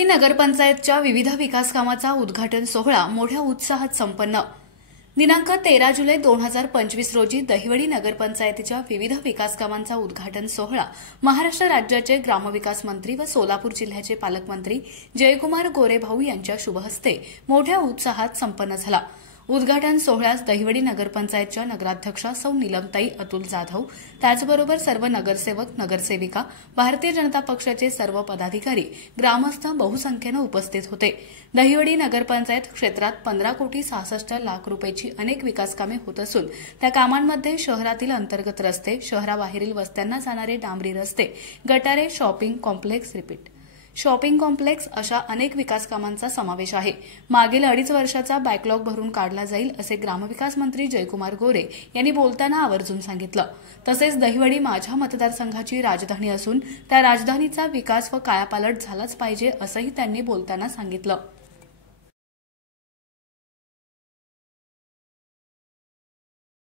दहिवडी नगरपंचायतच्या विविध विकास कामाचा उद्घाटन सोहळा मोठ्या उत्साहात संपन्न। दिनांक 13 जुलै 2025 रोजी दहिवडी नगरपंचायतीच्या विविध विकास कामांचा उद्घाटन सोहळा महाराष्ट्र राज्याचे ग्रामविकास मंत्री व सोलापूर जिल्ह्याचे पालकमंत्री जयकुमार गोरेभाऊ यांच्या शुभहस्ते मोठ्या उत्साहात संपन्न झाला। उद्घाटन सोहळ्यास दहिवडी नगरपंचायतच्या नगराध्यक्षा सौ नीलमताई अतुल जाधव, त्याचबरोबर सर्व नगरसेवक, नगरसेविका, भारतीय जनता पक्षाचे सर्व पदाधिकारी, ग्रामस्थ बहुसंख्येने उपस्थित होते। दहिवडी नगरपंचायत क्षेत्रात 15,66,00,000 रुपयांची अनेक विकास कामे होत असून त्या कामांमध्ये शहरातील अंतर्गत रस्ते, शहराबाहेरील वस्त्यांना जाणारे डांबरी रस्ते, गटारे, शॉपिंग कॉम्प्लेक्स अशा अनेक विकास कामांचा समावेश आहे। मागील 2.5 वर्षाचा बॅकलॉग भरून काढला जाईल असे ग्रामविकास मंत्री जयकुमार गोरे यांनी बोलताना आवर्जून सांगितलं। तसेच दहिवडी माझ्या मतदारसंघाची राजधानी असून त्या राजधानीचा विकास व कायापालट झालाच पाहिजे असंही त्यांनी बोलताना सांगितलं।